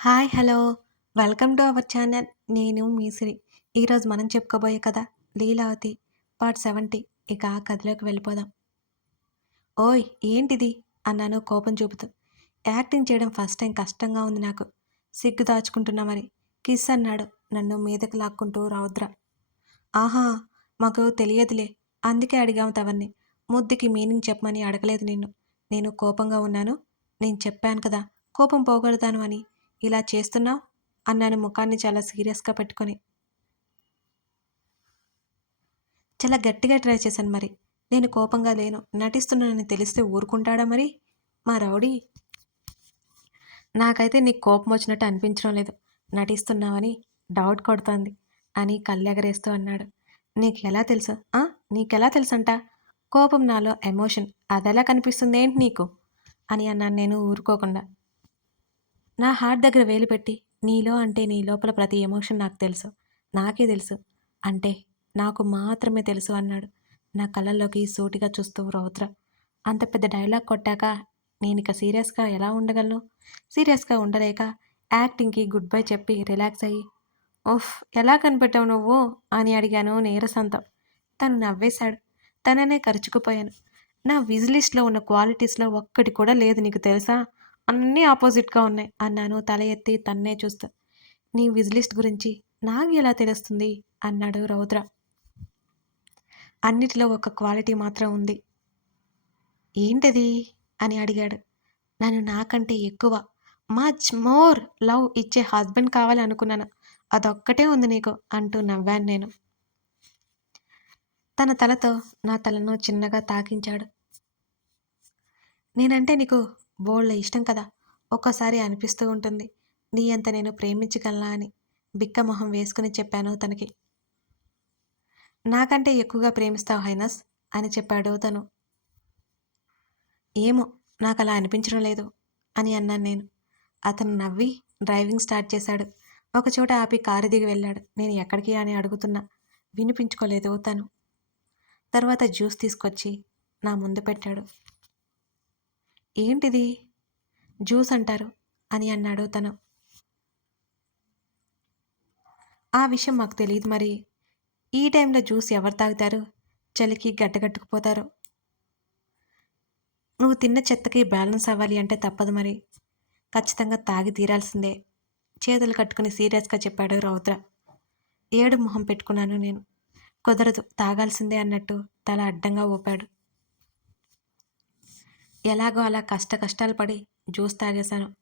Hi hello. Welcome to our channel. నేను మీసిరి. ఈరోజు మనం చెప్పుకోబోయే కథ లీలావతి పార్ట్ సెవెంటీ. ఇక ఆ కథలోకి వెళ్ళిపోదాం. ఓయ్ ఏంటిది? అన్నాను కోపం చూపుతూ. యాక్టింగ్ చేయడం ఫస్ట్ టైం కష్టంగా ఉంది నాకు. సిగ్గు దాచుకుంటున్నా మరి. కిస్ అన్నాడు నన్ను మీదకు లాక్కుంటూ రౌద్ర. ఆహా మాకు తెలియదులే. అందుకే అడిగాము తవన్ని. ముద్దుకి మీనింగ్ చెప్పమని అడగలేదు నిన్ను. నేను కోపంగా ఉన్నాను. నేను చెప్పాను కదా కోపం పోగొడతాను అని. ఇలా చేస్తున్నావు? అన్నాను ముఖాన్ని చాలా సీరియస్గా పెట్టుకొని. చాలా గట్టిగా ట్రై చేశాను మరి. నేను కోపంగా లేను. నటిస్తున్నానని తెలిస్తే ఊరుకుంటాడా మరి? మా రౌడీ. నాకైతే నీకు కోపం వచ్చినట్టు అనిపించడం లేదు. నటిస్తున్నావని డౌట్ కొడుతోంది అని కళ్ళెగరేస్తూ అన్నాడు. నీకు ఎలా తెలుసు నీకెలా తెలుసంట? కోపం నాలో ఎమోషన్. అదెలా కనిపిస్తుంది ఏంటి నీకు? అని అన్నాను నేను ఊరుకోకుండా. నా హార్ట్ దగ్గర వేలు పెట్టి నీలో అంటే నీ లోపల ప్రతి ఎమోషన్ నాకు తెలుసు. నాకే తెలుసు. అంటే నాకు మాత్రమే తెలుసు అన్నాడు నా కళ్ళల్లోకి సూటిగా చూస్తూ రౌద్ర. అంత పెద్ద డైలాగ్ కొట్టాక నేను ఇక సీరియస్గా ఎలా ఉండగలను? సీరియస్గా ఉండలేక యాక్టింగ్కి గుడ్ బై చెప్పి రిలాక్స్ అయ్యి ఓఫ్ ఎలా కనిపెట్టావు నువ్వు? అని అడిగాను నీరసంతో. తను నవ్వేశాడు. తననే కరుచుకుపోయాను. నా విజిలిస్ట్లో ఉన్న క్వాలిటీస్లో ఒక్కటి కూడా లేదు నీకు తెలుసా? అన్నీ ఆపోజిట్గా ఉన్నాయి. అన్నాను తల ఎత్తి తన్నే చూస్తా. నీ విజిలిస్ట్ గురించి నాకు ఎలా తెలుస్తుంది? అన్నాడు రౌద్ర. అన్నిటిలో ఒక క్వాలిటీ మాత్రం ఉంది. ఏంటది? అని అడిగాడు. నన్ను నాకంటే ఎక్కువ మచ్ మోర్ లవ్ ఇచ్చే హస్బెండ్ కావాలి అనుకున్నాను అదొక్కటే ఉంది నీకు అంటూ నవ్వాను నేను. తన తలతో నా తలను చిన్నగా తాకించాడు. నేనంటే నీకు బోళ్ళ ఇష్టం కదా? ఒక్కోసారి అనిపిస్తూ ఉంటుంది. నీ అంత నేను ప్రేమించగలనా అని బిక్క మొహం వేసుకుని చెప్పాను తనకి. నాకంటే ఎక్కువగా ప్రేమిస్తావు హైనస్ అని చెప్పాడు తను. ఏమో నాకు అలా అనిపించడం లేదు అని అన్నాను నేను. అతను నవ్వి డ్రైవింగ్ స్టార్ట్ చేశాడు. ఒకచోట ఆపి కారు దిగి వెళ్ళాడు. నేను ఎక్కడికి అని అడుగుతున్నా. వినిపించుకోలేదు తను. తర్వాత జ్యూస్ తీసుకొచ్చి నా ముందు పెట్టాడు. ఏంటిది? జ్యూస్ అంటారు అని అన్నాడు తను. ఆ విషయం మాకు తెలియదు మరి. ఈ టైంలో జ్యూస్ ఎవరు తాగుతారు? చలికి గడ్డగట్టుకుపోతారు. నువ్వు తిన్న చెత్తకి బ్యాలెన్స్ అవ్వాలి అంటే తప్పదు మరి. ఖచ్చితంగా తాగి తీరాల్సిందే చేతులు కట్టుకుని సీరియస్గా చెప్పాడు రౌద్ర. ఏడు మొహం పెట్టుకున్నాను నేను. కుదరదు తాగాల్సిందే అన్నట్టు తల అడ్డంగా ఊపాడు. ఎలాగో అలా కష్ట కష్టాలు పడి జ్యూస్ తాగేశాను.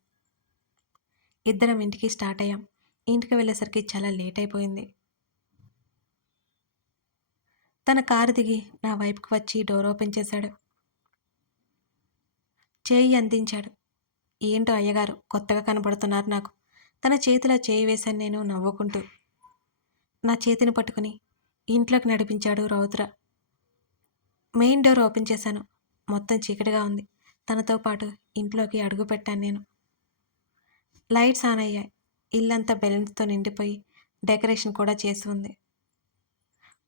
ఇద్దరం ఇంటికి స్టార్ట్ అయ్యాం. ఇంటికి వెళ్ళేసరికి చాలా లేట్ అయిపోయింది. తన కారు దిగి నా వైపుకి వచ్చి డోర్ ఓపెన్ చేశాడు. చేయి అందించాడు. ఏంటో అయ్యగారు కొత్తగా కనబడుతున్నారు నాకు. తన చేతిలో చేయి వేశాను నేను నవ్వుకుంటూ. నా చేతిని పట్టుకుని ఇంట్లోకి నడిపించాడు రౌద్ర. మెయిన్ డోర్ ఓపెన్ చేశాను. మొత్తం చీకటిగా ఉంది. తనతో పాటు ఇంట్లోకి అడుగు పెట్టాను నేను. లైట్స్ ఆన్ అయ్యాయి. ఇల్లంతా బెలూన్స్తో నిండిపోయి డెకరేషన్ కూడా చేసి ఉంది.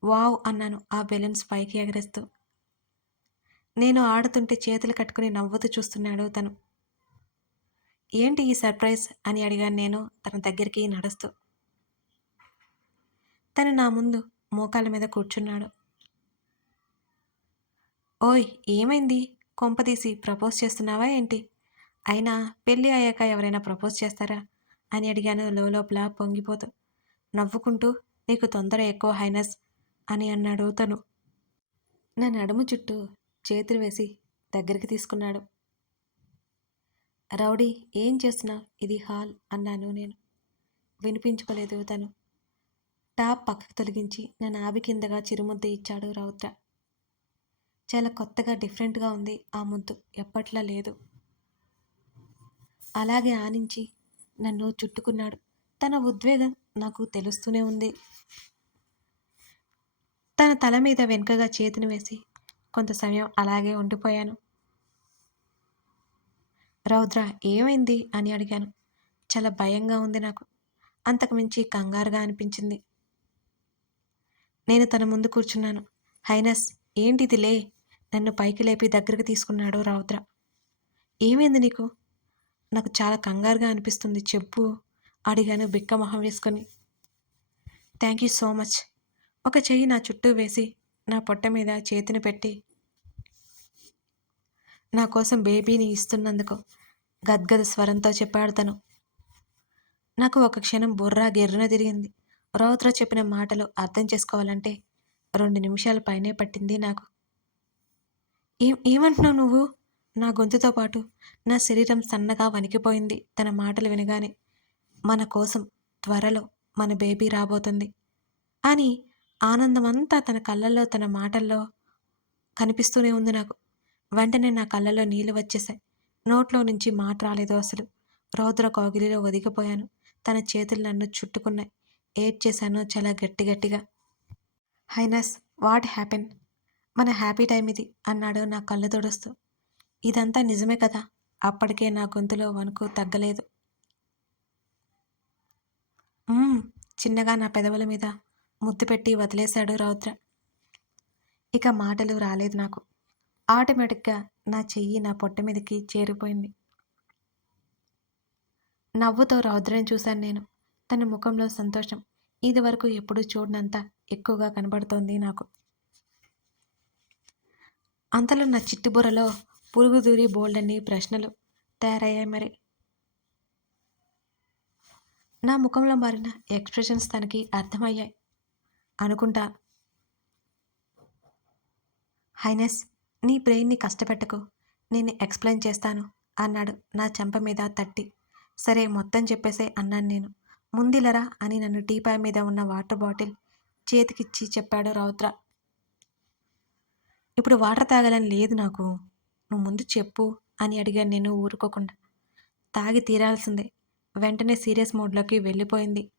వావ్ అన్నాను ఆ బెలూన్స్ పైకి ఎగరేస్తూ. నేను ఆడుతుంటే చేతులు కట్టుకుని నవ్వుతూ చూస్తున్నాడు తను ఏంటి ఈ సర్ప్రైజ్? అని అడిగాను నేను తన దగ్గరికి నడుస్తూ. తను నా ముందు మోకాల మీద కూర్చున్నాడు. ఓయ్ ఏమైంది? కొంపదీసి ప్రపోజ్ చేస్తున్నావా ఏంటి? అయినా పెళ్ళి అయ్యాక ఎవరైనా ప్రపోజ్ చేస్తారా? అని అడిగాను లోపల పొంగిపోతూ. నవ్వుకుంటూ నీకు తొందర ఎక్కువ హైనస్ అని అన్నాడు తను. నా నడుము చుట్టూ చేతులు వేసి దగ్గరికి తీసుకున్నాడు. రౌడీ ఏం చేస్తున్నావు? ఇది హాల్ అన్నాను నేను. వినిపించుకోలేదు తను. టాప్ పక్కకు తొలగించి నా నాభి కిందగా చిరుముద్ద ఇచ్చాడు రౌద్ర. చాలా కొత్తగా డిఫరెంట్గా ఉంది. ఆ ముద్దు ఎప్పట్లా లేదు. అలాగే ఆనించి నన్ను చుట్టుకున్నాడు. తన ఉద్వేగం నాకు తెలుస్తూనే ఉంది. తన తల మీద వెనుకగా చేతిని వేసి కొంత సమయం అలాగే ఉండిపోయాను. రౌద్ర ఏమైంది? అని అడిగాను. చాలా భయంగా ఉంది నాకు. అంతకుమించి కంగారుగా అనిపించింది. నేను తన ముందు కూర్చున్నాను. హైనస్ ఏంటిదిలే? నన్ను పైకి లేపి దగ్గరకు తీసుకున్నాడు రౌద్ర ఏమైంది నీకు? నాకు చాలా కంగారుగా అనిపిస్తుంది. చెప్పు అడిగాను బిక్క మొహం వేసుకొని. Thank you so much. ఒక చెయ్యి నా చుట్టూ వేసి నా పొట్ట మీద చేతిని పెట్టి నా కోసం బేబీని ఇస్తున్నందుకు గద్గద స్వరంతో చెప్పాడు తను. నాకు ఒక క్షణం బుర్రా గిర్రున తిరిగింది. రౌద్ర చెప్పిన మాటలు అర్థం చేసుకోవాలంటే రెండు నిమిషాల పైనే పట్టింది నాకు. ఏం ఏమంటున్నావు నువ్వు? నా గొంతుతో పాటు నా శరీరం సన్నగా వణికిపోయింది తన మాటలు వినగానే. మన కోసం త్వరలో మన బేబీ రాబోతుంది. అని ఆనందమంతా తన కళ్ళల్లో తన మాటల్లో కనిపిస్తూనే ఉంది నాకు. వెంటనే నా కళ్ళల్లో నీళ్ళు వచ్చేసాయి నోట్లో నుంచి మాట రాలేదు అసలు. రౌద్ర కోగిలిలో ఒదిగిపోయాను. తన చేతులు నన్ను చుట్టుకున్నాయి. ఏడ్ చేశాను చాలా గట్టి గట్టిగా హైనస్ వాట్ హ్యాపెన్? మన హ్యాపీ టైం ఇది అన్నాడు నా కళ్ళు తొడుస్తూ. ఇదంతా నిజమే కదా? అప్పటికే నా గొంతులో వణుకు తగ్గలేదు. చిన్నగా నా పెదవుల మీద ముద్దు పెట్టి వదిలేశాడు రౌద్ర. ఇక మాటలు రాలేదు నాకు. ఆటోమేటిక్గా నా చెయ్యి నా పొట్ట మీదకి చేరిపోయింది. నవ్వుతో రౌద్రని చూశాను నేను. తన ముఖంలో సంతోషం. ఇదివరకు ఎప్పుడూ చూడనంత ఎక్కువగా కనబడుతోంది నాకు. అంతలో నా చిట్టుబుర్రలో పురుగుదూరి పురుగు దూరి బోల్డన్ని ప్రశ్నలు తయారయ్యాయి మరి. నా ముఖంలో మారిన ఎక్స్ప్రెషన్స్ తనకి అర్థమయ్యాయి. అనుకుంటా హైనెస్ నీ బ్రెయిన్ని కష్టపెట్టకు నేను ఎక్స్ప్లెయిన్ చేస్తాను అన్నాడు నా చెంప మీద తట్టి. సరే మొత్తం చెప్పేసే అన్నాను నేను. ముందిలరా అని నన్ను టీపాయ్ మీద ఉన్న వాటర్ బాటిల్ చేతికిచ్చి చెప్పాడు రౌద్ర. ఇప్పుడు వాటర్ తాగాలని లేదు నాకు. నువ్వు ముందు చెప్పు అని అడిగాను నేను ఊరుకోకుండా. తాగి తీరాల్సిందే. వెంటనే సీరియస్ మోడ్లోకి వెళ్ళిపోయింది.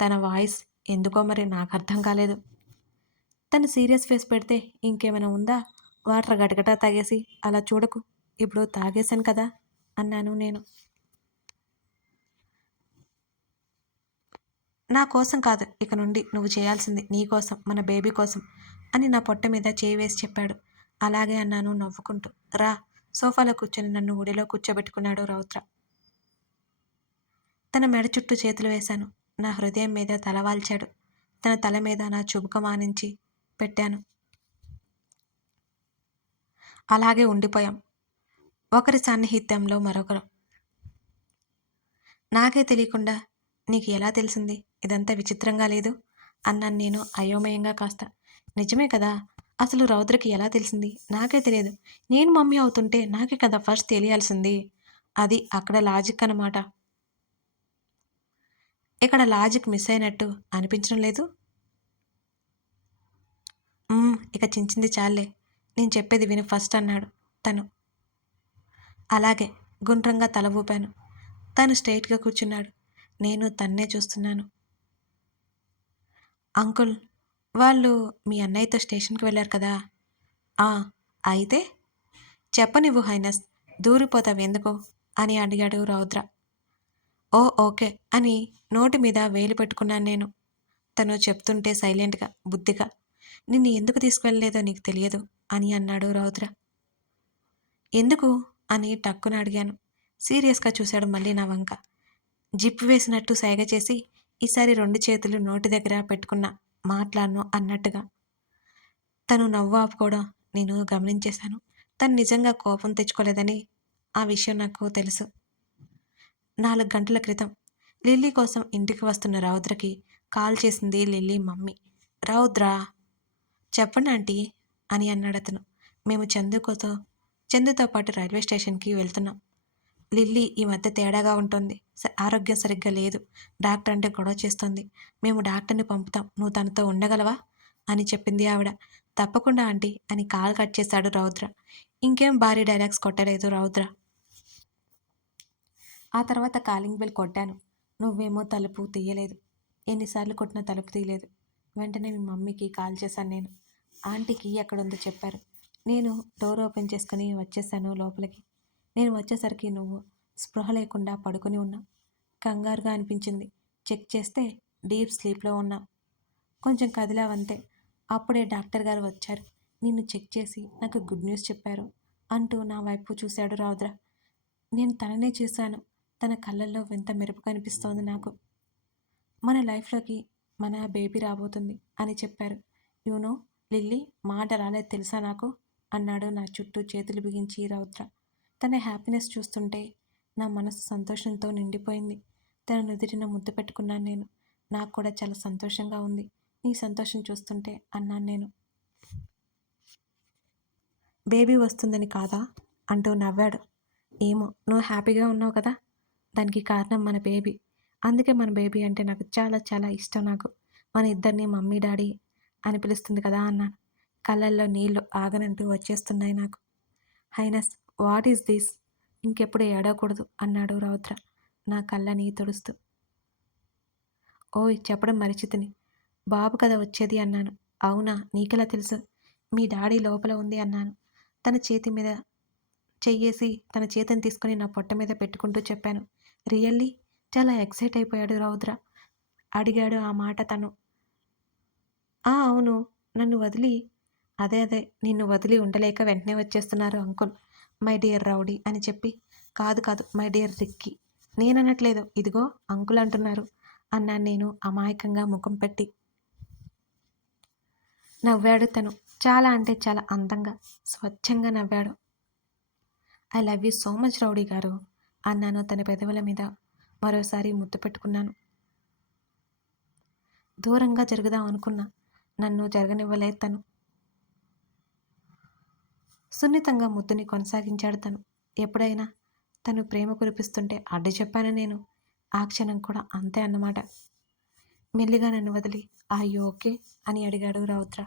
తన వాయిస్ ఎందుకో మరి నాకు అర్థం కాలేదు. తను సీరియస్ ఫేస్ పెడితే ఇంకేమైనా ఉందా? వాటర్ గటగటా తాగేసి అలా చూడకు. ఇప్పుడు తాగేశాను కదా అన్నాను నేను. నా కోసం కాదు ఇక నుండి నువ్వు చేయాల్సింది నీ కోసం మన బేబీ కోసం అని నా పొట్ట మీద చేయి వేసి చెప్పాడు. అలాగే అన్నాను నవ్వుకుంటూ. రా సోఫాలో కూర్చొని నన్ను ఒడిలో కూర్చోబెట్టుకున్నాడు రౌద్ర. తన మెడ చుట్టూ చేతులు వేశాను. నా హృదయం మీద తల వాల్చాడు. తన తల మీద నా చుబుక మానించి పెట్టాను. అలాగే ఉండిపోయాం. ఒకరి సాన్నిహిత్యంలో మరొకరు. నాకే తెలియకుండా నీకు ఎలా తెలిసింది? ఇదంతా విచిత్రంగా లేదు? అన్నాను నేను అయోమయంగా కాస్త. నిజమే కదా? అసలు రౌద్రకి ఎలా తెలిసింది? నాకే తెలియదు. నేను మమ్మీ అవుతుంటే నాకే కదా ఫస్ట్ తెలియాల్సింది. అది అక్కడ లాజిక్ అనమాట ఇక్కడ లాజిక్ మిస్ అయినట్టు అనిపించడం లేదు. ఇక చించింది చాలే. నేను చెప్పేది విని ఫస్ట్ అన్నాడు తను. అలాగే గుండ్రంగా తల ఊపాను. తను స్ట్రైట్గా కూర్చున్నాడు. నేను తన్నే చూస్తున్నాను. అంకుల్ వాళ్ళు మీ అన్నయ్యతో స్టేషన్కి వెళ్ళారు కదా? ఆ అయితే చెప్పనివ్వు హైనస్ దూరిపోతావు ఎందుకు? అని అడిగాడు రౌద్ర. ఓ ఓకే అని నోటి మీద వేలు పెట్టుకున్నాను నేను. తను చెప్తుంటే సైలెంట్గా బుద్ధిగా నిన్ను ఎందుకు తీసుకువెళ్ళలేదో నీకు తెలియదు అని అన్నాడు రౌద్ర. ఎందుకు? అని టక్కున అడిగాను. సీరియస్గా చూశాడు మళ్ళీ నా వంక. జిప్ వేసినట్టు సైగ చేసి ఈసారి రెండు చేతులు నోటి దగ్గర పెట్టుకున్నా. మాట్లాడను అన్నట్టుగా. తను నవ్వు ఆపుకోవడం నేను గమనించేశాను. తను నిజంగా కోపం తెచ్చుకోలేదని ఆ విషయం నాకు తెలుసు. నాలుగు గంటల క్రితం లిల్లీ కోసం ఇంటికి వస్తున్న రౌద్రకి కాల్ చేసింది లిల్లీ మమ్మీ. రౌద్ర! చెప్పండి ఆంటీ అని అన్నాడు అతను. మేము చందుకోతో చందుతో పాటు రైల్వే స్టేషన్కి వెళ్తున్నాం. లిల్లీ ఈ మధ్య తేడాగా ఉంటుంది. ఆరోగ్యం సరిగ్గా లేదు. డాక్టర్ అంటే గొడవ చేస్తుంది. మేము డాక్టర్ని పంపుతాం. నువ్వు తనతో ఉండగలవా? అని చెప్పింది ఆవిడ. తప్పకుండా ఆంటీ అని కాల్ కట్ చేశాడు రౌద్ర. ఇంకేం భారీ డైలాగ్స్ కొట్టలేదు రౌద్ర. ఆ తర్వాత కాలింగ్ బెల్ కొట్టాను. నువ్వేమో తలుపు తీయలేదు. ఎన్నిసార్లు కొట్టినా తలుపు తీయలేదు. వెంటనే మీ మమ్మీకి కాల్ చేశాను నేను. ఆంటీకి ఎక్కడుందో చెప్పారు. నేను డోర్ ఓపెన్ చేసుకుని వచ్చేసాను లోపలికి. నేను వచ్చేసరికి నువ్వు స్పృహ లేకుండా పడుకుని ఉన్నా. కంగారుగా అనిపించింది. చెక్ చేస్తే డీప్ స్లీప్లో ఉన్నా. కొంచెం కదిలావంతే. అప్పుడే డాక్టర్ గారు వచ్చారు. నిన్ను చెక్ చేసి నాకు గుడ్ న్యూస్ చెప్పారు అంటూ నా వైపు చూశాడు రౌద్ర. నేను తననే చూశాను. తన కళ్ళల్లో వింత మెరుపు కనిపిస్తోంది నాకు. మన లైఫ్లోకి మన బేబీ రాబోతుంది అని చెప్పారు. యూనో లిల్లీ మాట రాలేదు తెలుసా నాకు? అన్నాడు నా చుట్టూ చేతులు బిగించి రౌద్ర. తన హ్యాపీనెస్ చూస్తుంటే నా మనసు సంతోషంతో నిండిపోయింది. తన నుదిరిన ముద్దు పెట్టుకున్నాను నేను. నాకు కూడా చాలా సంతోషంగా ఉంది. నీ సంతోషం చూస్తుంటే అన్నాను నేను. బేబీ వస్తుందని కాదా? అంటూ నవ్వాడు. ఏమో నువ్వు హ్యాపీగా ఉన్నావు కదా? దానికి కారణం మన బేబీ. అందుకే మన బేబీ అంటే నాకు చాలా చాలా ఇష్టం నాకు. మన ఇద్దరిని మమ్మీ డాడీ అని పిలుస్తుంది కదా అన్నాను. కళ్ళల్లో నీళ్ళు ఆగనంటూ వచ్చేస్తున్నాయి నాకు. హైనస్ వాట్ ఈస్ దిస్ ఇంకెప్పుడు ఏడవకూడదు అన్నాడు రౌద్ర. నా కళ్ళని తుడుస్తూ. ఓయ్ చెప్పడం మరిచితిని బాబు కదా వచ్చేది అన్నాను. అవునా నీకెలా తెలుసు? మీ డాడీ లోపల ఉంది అన్నాను. తన చేతి మీద చెయ్యేసి తన చేతిని తీసుకొని నా పొట్ట మీద పెట్టుకుంటూ చెప్పాను. రియల్లీ? చాలా ఎక్సైట్ అయిపోయాడు రౌద్ర. అడిగాడు ఆ మాట తను. ఆ అవును. నన్ను వదిలి. అదే అదే. నిన్ను వదిలి ఉండలేక వెంటనే వచ్చేస్తున్నారు అంకుల్. మై డియర్ రౌడీ అని చెప్పి కాదు కాదు మై డియర్ రిక్కీ నేననట్లేదు. ఇదిగో అంకుల్ అంటున్నారు అన్నాను నేను అమాయకంగా ముఖం పెట్టి. నవ్వాడు తను. చాలా అంటే చాలా అందంగా స్వచ్ఛంగా నవ్వాడు. I love you so much rowdy గారు అన్నాను తన పెదవుల మీద. మరోసారి ముద్దు పెట్టుకున్నాను. దూరంగా జరుగుదాం అనుకున్నా. నన్ను జరగనివ్వలేదు తను. సున్నితంగా ముద్దుని కొనసాగించాడు తను. ఎప్పుడైనా తను ప్రేమ కురిపిస్తుంటే అడ్డు చెప్పాను నేను. ఆ క్షణం కూడా అంతే అన్నమాట. మెల్లిగా నన్ను వదిలి అయ్యో ఓకే అని అడిగాడు రౌద్ర.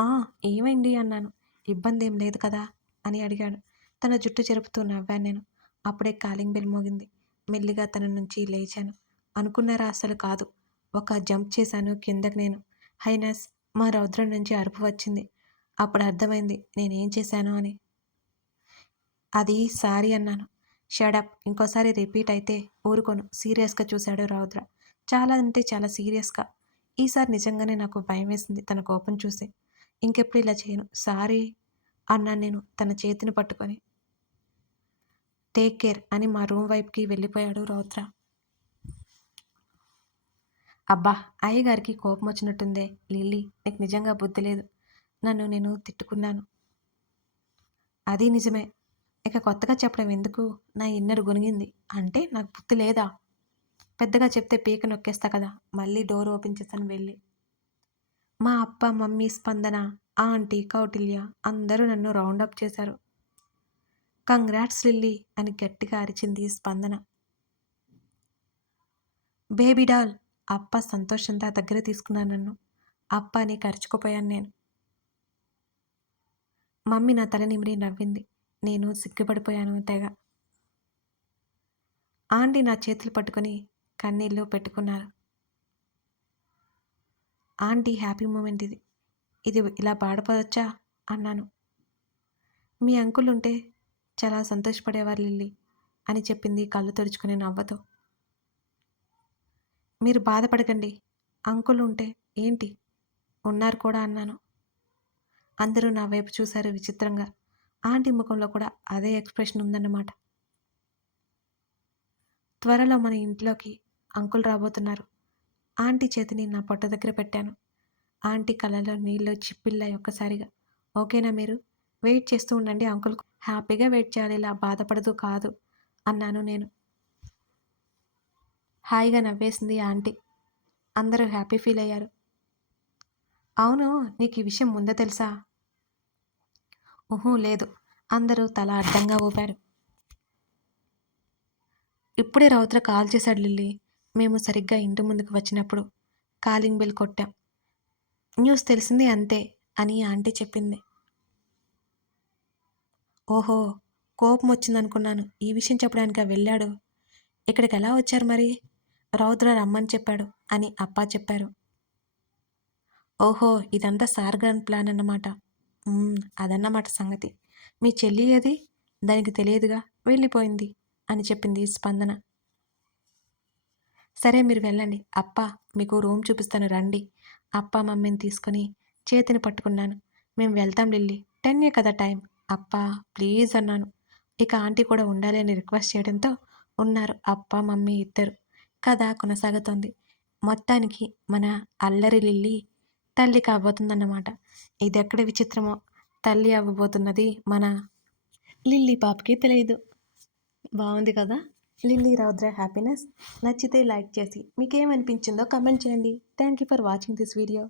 ఆ ఏమైంది అన్నాను. ఇబ్బంది ఏం లేదు కదా అని అడిగాడు. తన జుట్టు చెరుపుతూ నవ్వాను నేను. అప్పుడే కాలింగ్ బెల్ మోగింది. మెల్లిగా తన నుంచి లేచాను. అనుకున్నారా అసలు కాదు. ఒక జంప్ చేశాను కిందకి నేను. హైనస్ మా రౌద్రం నుంచి అరుపు వచ్చింది. అప్పుడు అర్థమైంది నేనేం చేశాను అని. అది సారీ అన్నాను. షడప్ ఇంకోసారి రిపీట్ అయితే ఊరుకోను. సీరియస్గా చూశాడు రౌద్ర. చాలా అంటే చాలా సీరియస్గా. ఈసారి నిజంగానే నాకు భయం వేసింది తన కోపం చూసి. ఇంకెప్పుడు ఇలా చేయను. సారీ అన్నాను నేను తన చేతిని పట్టుకొని. టేక్ కేర్ అని మా రూమ్ వైపుకి వెళ్ళిపోయాడు రౌద్ర. అబ్బా అయ్యగారికి కోపం వచ్చినట్టుందే లిల్లీ. నీకు నిజంగా బుద్ధి లేదు. నన్ను నేను తిట్టుకున్నాను. అది నిజమే. ఇక కొత్తగా చెప్పడం ఎందుకు? నా ఇన్నర్ గొనిగింది అంటే నాకు బుద్ధి లేదా? పెద్దగా చెప్తే పీక నొక్కేస్తా కదా. మళ్ళీ డోర్ ఓపెన్ చేస్తాను వెళ్ళి. మా అప్ప మమ్మీ స్పందన ఆంటీ కౌటిల్య అందరూ నన్ను రౌండప్ చేశారు. కంగ్రాట్స్ లిల్లీ అని గట్టిగా అరిచింది స్పందన. బేబీ డాల్ అప్ప సంతోషంతో దగ్గర తీసుకున్నాను నన్ను. అప్ప అని ఖర్చుకుపోయాను నేను. మమ్మీ నా తల నిమిరి నవ్వింది. నేను సిగ్గుపడిపోయాను తెగ. ఆంటీ నా చేతులు పట్టుకొని కన్నీళ్ళు పెట్టుకున్నారు. ఆంటీ హ్యాపీ మూమెంట్ ఇది. ఇది ఇలా బాధపడవచ్చా అన్నాను. మీ అంకుల్ ఉంటే చాలా సంతోషపడేవారు లిల్లీ అని చెప్పింది కళ్ళు తుడుచుకుని నవ్వతో. మీరు బాధపడకండి. అంకుల్ ఉంటే ఏంటి? ఉన్నారు కూడా అన్నాను. అందరూ నా వైపు చూశారు విచిత్రంగా. ఆంటీ ముఖంలో కూడా అదే ఎక్స్ప్రెషన్ ఉందన్నమాట. త్వరలో మన ఇంట్లోకి అంకుల్ రాబోతున్నారు. ఆంటీ చేతిని నా పొట్ట దగ్గర పెట్టాను. ఆంటీ కళ్ళలో నీళ్ళు చిప్పిల్లాయి ఒక్కసారిగా. ఓకేనా మీరు? వెయిట్ చేస్తూ ఉండండి అంకుల్. హ్యాపీగా వెయిట్ చేయాలి ఇలా బాధపడదు కాదు అన్నాను నేను. హాయిగా నవ్వేసింది ఆంటీ. అందరూ హ్యాపీ ఫీల్ అయ్యారు. అవును నీకు ఈ విషయం ముందే తెలుసా? ఊహూ లేదు. అందరూ తల అడ్డంగా ఊపారు. ఇప్పుడే రౌద్ర కాల్ చేశాడు లిల్లీ. మేము సరిగ్గా ఇంటి ముందుకు వచ్చినప్పుడు కాలింగ్ బెల్ కొట్టాం. న్యూస్ తెలిసింది అంతే అని ఆంటీ చెప్పింది. ఓహో కోపం వచ్చిందనుకున్నాను. ఈ విషయం చెప్పడానికి వెళ్ళాడు? ఇక్కడికి ఎలా వచ్చారు మరి? రౌద్ర రమ్మని చెప్పాడు అని అప్పా చెప్పారు. ఓహో ఇదంతా సార్ ప్లాన్ అన్నమాట. అదన్నమాట సంగతి. మీ చెల్లి అది దానికి తెలియదుగా. వెళ్ళిపోయింది అని చెప్పింది స్పందన. సరే మీరు వెళ్ళండి. అప్ప మీకు రూమ్ చూపిస్తాను రండి. అప్ప మమ్మీని తీసుకొని చేతిని పట్టుకున్నాను. మేము వెళ్తాం లిల్లీ. టెన్నే కదా టైం. అప్ప ప్లీజ్ అన్నాను. ఇక ఆంటీ కూడా ఉండాలి అని రిక్వెస్ట్ చేయడంతో ఉన్నారు అప్ప మమ్మీ ఇద్దరు. కథ కొనసాగుతోంది. మొత్తానికి మన అల్లరి లిల్లీ తల్లి కాబోతుందన్నమాట. ఇది ఎక్కడ విచిత్రమో తల్లి అవ్వబోతున్నది మన లిల్లీ పాపకి తెలియదు బాగుంది కదా? లిల్లీ రౌద్ర హ్యాపీనెస్. నచ్చితే లైక్ చేసి మీకేమనిపించిందో కమెంట్ చేయండి. Thank you for watching this video.